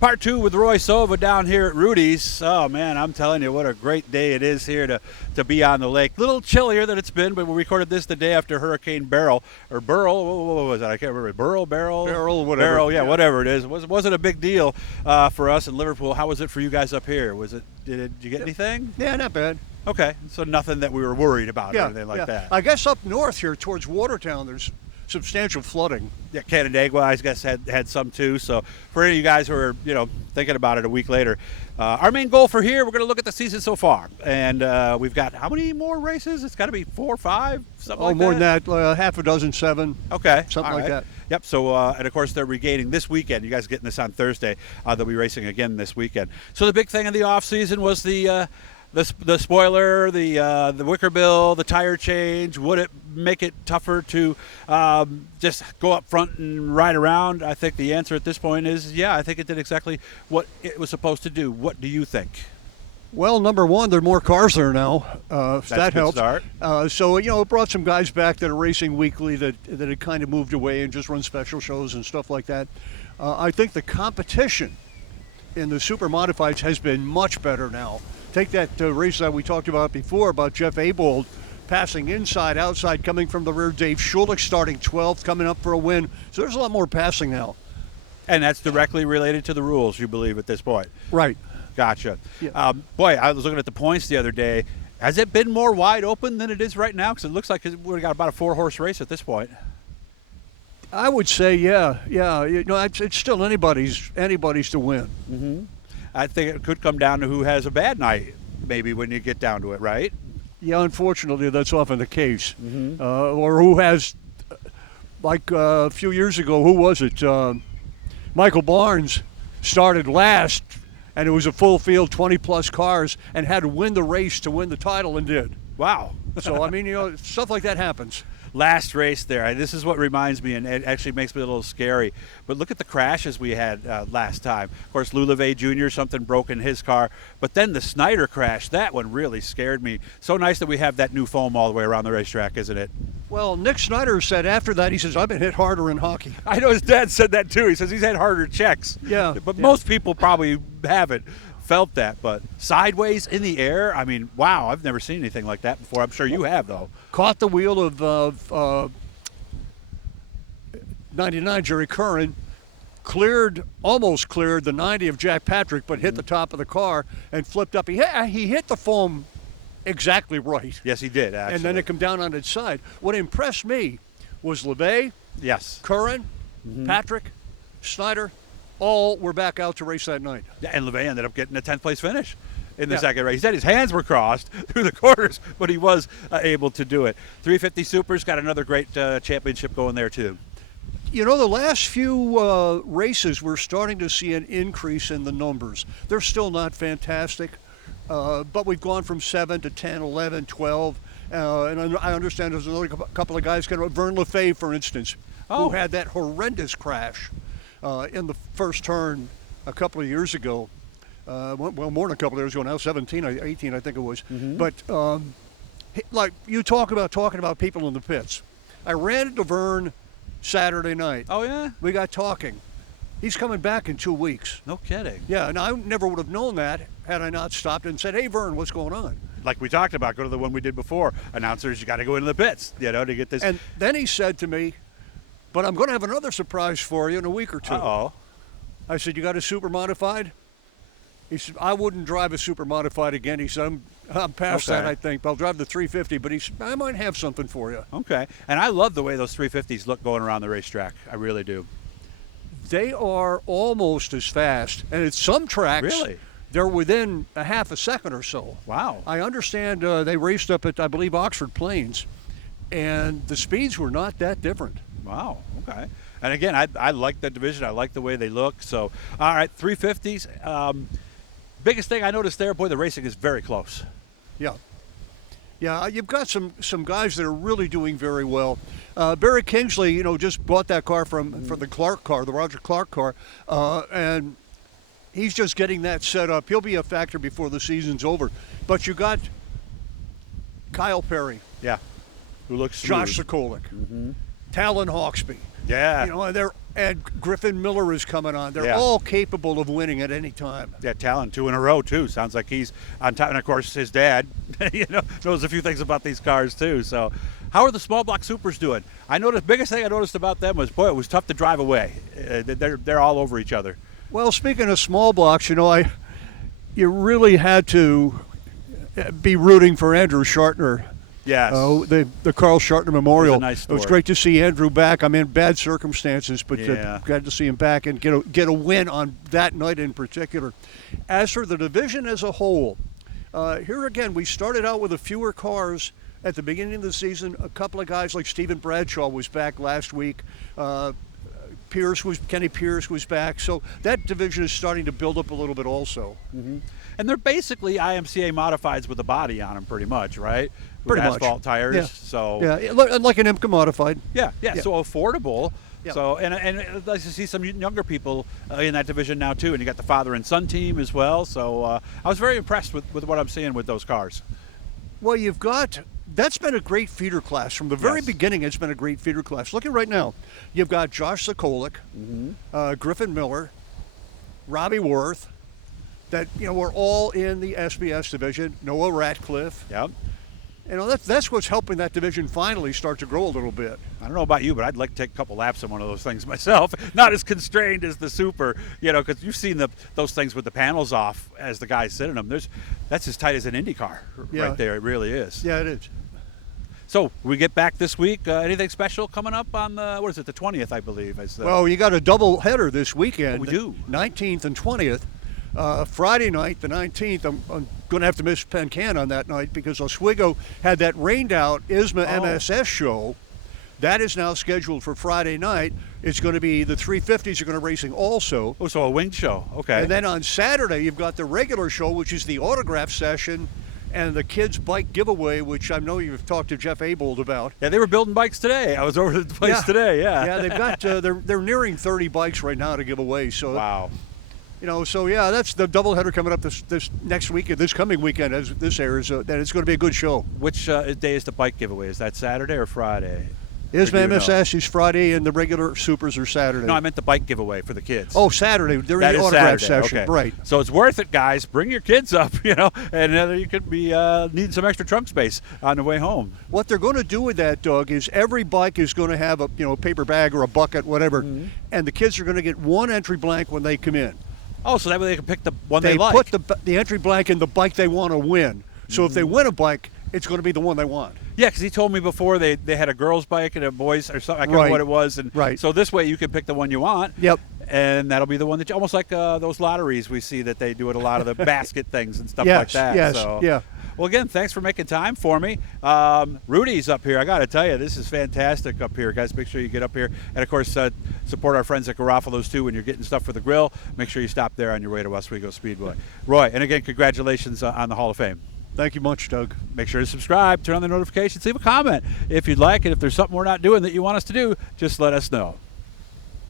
Part two with Roy Sova down here at Rudy's. Oh, man, I'm telling you, what a great day it is here to be on the lake. A little chillier than it's been, but we recorded this the day after Hurricane Beryl. What was that? I can't remember. Beryl, whatever. Beryl, yeah, whatever it is. It wasn't a big deal for us in Liverpool. How was it for you guys up here? Did you get anything? Yeah, not bad. Okay, so nothing that we were worried about or anything like that. I guess up north here towards Watertown, there's substantial flooding. Yeah, Canandaigua, I guess, had some too. So for any of you guys who are, thinking about it a week later, our main goal for here, we're going to look at the season so far. And we've got how many more races? It's got to be 4 or 5, something like that? Oh, more than that, half a dozen, 7. Okay. Something like that. Yep, so, and of course, they're regaining this weekend. You guys are getting this on Thursday. They'll be racing again this weekend. So the big thing in the off season was the spoiler, the wicker bill, the tire change. Would it make it tougher to just go up front and ride around? I think the answer at this point is, yeah, I think it did exactly what it was supposed to do. What do you think? Well, number one, there are more cars there now. That helps. Start. So, it brought some guys back that are racing weekly that had kind of moved away and just run special shows and stuff like that. I think the competition in the super modifieds has been much better now. Take that race that we talked about before about Jeff Abold passing inside, outside, coming from the rear. Dave Schulich starting 12th, coming up for a win. So there's a lot more passing now. And that's directly related to the rules, you believe, at this point? Right. Gotcha. Yeah. Boy, I was looking at the points the other day. Has it been more wide open than it is right now? Because it looks like we've got about a 4-horse race at this point. I would say, yeah. It's still anybody's to win. Mm-hmm. I think it could come down to who has a bad night, maybe, when you get down to it, right? Yeah, unfortunately, that's often the case. Mm-hmm. Or who has, like a few years ago, who was it? Michael Barnes started last, and it was a full field, 20-plus cars, and had to win the race to win the title, and did. Wow. So, stuff like that happens. Last race there. This is what reminds me, and it actually makes me a little scary. But look at the crashes we had last time. Of course, Lou LeVay Jr., something broke in his car. But then the Snyder crash, that one really scared me. So nice that we have that new foam all the way around the racetrack, isn't it? Well, Nick Snyder said after that, he says, I've been hit harder in hockey. I know his dad said that too. He says he's had harder checks. Yeah. But most people probably haven't felt that. But sideways in the air, wow, I've never seen anything like that before. I'm sure you have, though. Caught the wheel of 99 Jerry Curran, almost cleared the 90 of Jack Patrick, but hit the top of the car and flipped up. He hit the foam exactly right. Yes, he did, actually. And then it came down on its side. What impressed me was LeVay, yes, Curran, Patrick, Snyder, all were back out to race that night. Yeah, and LeVay ended up getting a 10th place finish in the second race. He said his hands were crossed through the quarters, but he was able to do it. 350 Super's got another great championship going there, too. The last few races, we're starting to see an increase in the numbers. They're still not fantastic, but we've gone from 7 to 10, 11, 12. And I understand there's another couple of guys, Vern Lefebvre, for instance, who had that horrendous crash in the first turn a couple of years ago. Well, more than a couple of years ago now, 18, I think it was. Mm-hmm. But like you talking about people in the pits. I ran into Vern Saturday night. Oh, yeah? We got talking. He's coming back in 2 weeks. No kidding. Yeah, and I never would have known that had I not stopped and said, hey, Vern, what's going on? Like we talked about, go to the one we did before. Announcers, you got to go into the pits, to get this. And then he said to me, but I'm going to have another surprise for you in a week or two. Uh-oh. I said, you got a super modified? He said, I wouldn't drive a super modified again. He said, I'm past that, I think. I'll drive the 350, but he said, I might have something for you. Okay. And I love the way those 350s look going around the racetrack. I really do. They are almost as fast. And at some tracks, really? They're within a half a second or so. Wow. I understand they raced up at, I believe, Oxford Plains, and the speeds were not that different. Wow. Okay. And again, I like the division. I like the way they look. So, all right, 350s. Biggest thing I noticed there, boy, the racing is very close. Yeah. Yeah, you've got some guys that are really doing very well. Barry Kingsley, just bought that car from the Clark car, the Roger Clark car, and he's just getting that set up. He'll be a factor before the season's over. But you got Kyle Perry. Yeah. Who looks Josh smooth. Sokolic. Talon Hawksby. Yeah. They're And Griffin Miller is coming on. They're Yeah. all capable of winning at any time. Yeah, Talon 2 in a row too. Sounds like he's on top. And of course, his dad, knows a few things about these cars too. So, how are the small block supers doing? I noticed. Biggest thing I noticed about them was, boy, it was tough to drive away. They're all over each other. Well, speaking of small blocks, you really had to be rooting for Andrew Schartner. Yes. The Carl Schartner Memorial. It was a nice It was story. great to see Andrew back. I'm in bad circumstances, but Yeah. glad to see him back and get a win on that night in particular. As for the division as a whole, here again, we started out with a fewer cars at the beginning of the season. A couple of guys like Stephen Bradshaw was back last week. Kenny Pierce was back. So that division is starting to build up a little bit also. Mm-hmm. And they're basically IMCA modifieds with a body on them, pretty much, right? With Pretty much. asphalt tires. Yeah. So Yeah, like an IMCA modified. yeah. So affordable. Yeah. So and I'd like to see some younger people in that division now too. And you got the father and son team as well. So I was very impressed with what I'm seeing with those cars. Well, that's been a great feeder class. From the very Yes. beginning, it's been a great feeder class. Looking right now, you've got Josh Sokolic, Griffin Miller, Robbie Worth, that, we're all in the SBS division. Noah Ratcliffe. Yep. That's what's helping that division finally start to grow a little bit. I don't know about you, but I'd like to take a couple laps on one of those things myself. Not as constrained as the Super, because you've seen those things with the panels off as the guys sit in them. That's as tight as an Indy car right there. It really is. Yeah, it is. So we get back this week. Anything special coming up on the 20th, I believe? Well, you got a double header this weekend. We do. 19th and 20th. Friday night, the 19th, I'm going to have to miss Pencan on that night because Oswego had that rained out ISMA MSS show. That is now scheduled for Friday night. It's going to be the 350s are going to racing also. Oh, so a wing show. Okay. And then on Saturday, you've got the regular show, which is the autograph session and the kids' bike giveaway, which I know you've talked to Jeff Abold about. Yeah, they were building bikes today. I was over at the place today. Yeah. Yeah, they've got they're nearing 30 bikes right now to give away. So wow. That's the doubleheader coming up this next weekend, this coming weekend as this airs. That it's going to be a good show. Which day is the bike giveaway? Is that Saturday or Friday? ISMA MSS is Friday and the regular Supers are Saturday. No, I meant the bike giveaway for the kids. Oh, Saturday. They're That in the is autograph Saturday, session. okay. Right. So it's worth it, guys. Bring your kids up, and you could be needing some extra trunk space on the way home. What they're going to do with that, Doug, is every bike is going to have a paper bag or a bucket, whatever, and the kids are going to get one entry blank when they come in. Oh, so that way they can pick the one they like. Put the entry blank in the bike they want to win. So if they win a bike, it's going to be the one they want. Yeah, because he told me before they had a girl's bike and a boy's or something. I can't remember what it was. And so this way you can pick the one you want. Yep. And that'll be the one that almost like those lotteries we see that they do at a lot of the basket things and stuff like that. Yes. So, yeah. Well, again, thanks for making time for me. Rudy's up here. I got to tell you, this is fantastic up here. Guys, make sure you get up here. And, of course, support our friends at Garofalo's, too, when you're getting stuff for the grill. Make sure you stop there on your way to Oswego Speedway. Roy, and again, congratulations on the Hall of Fame. Thank you much, Doug. Make sure to subscribe, turn on the notifications, leave a comment if you'd like, and if there's something we're not doing that you want us to do, just let us know.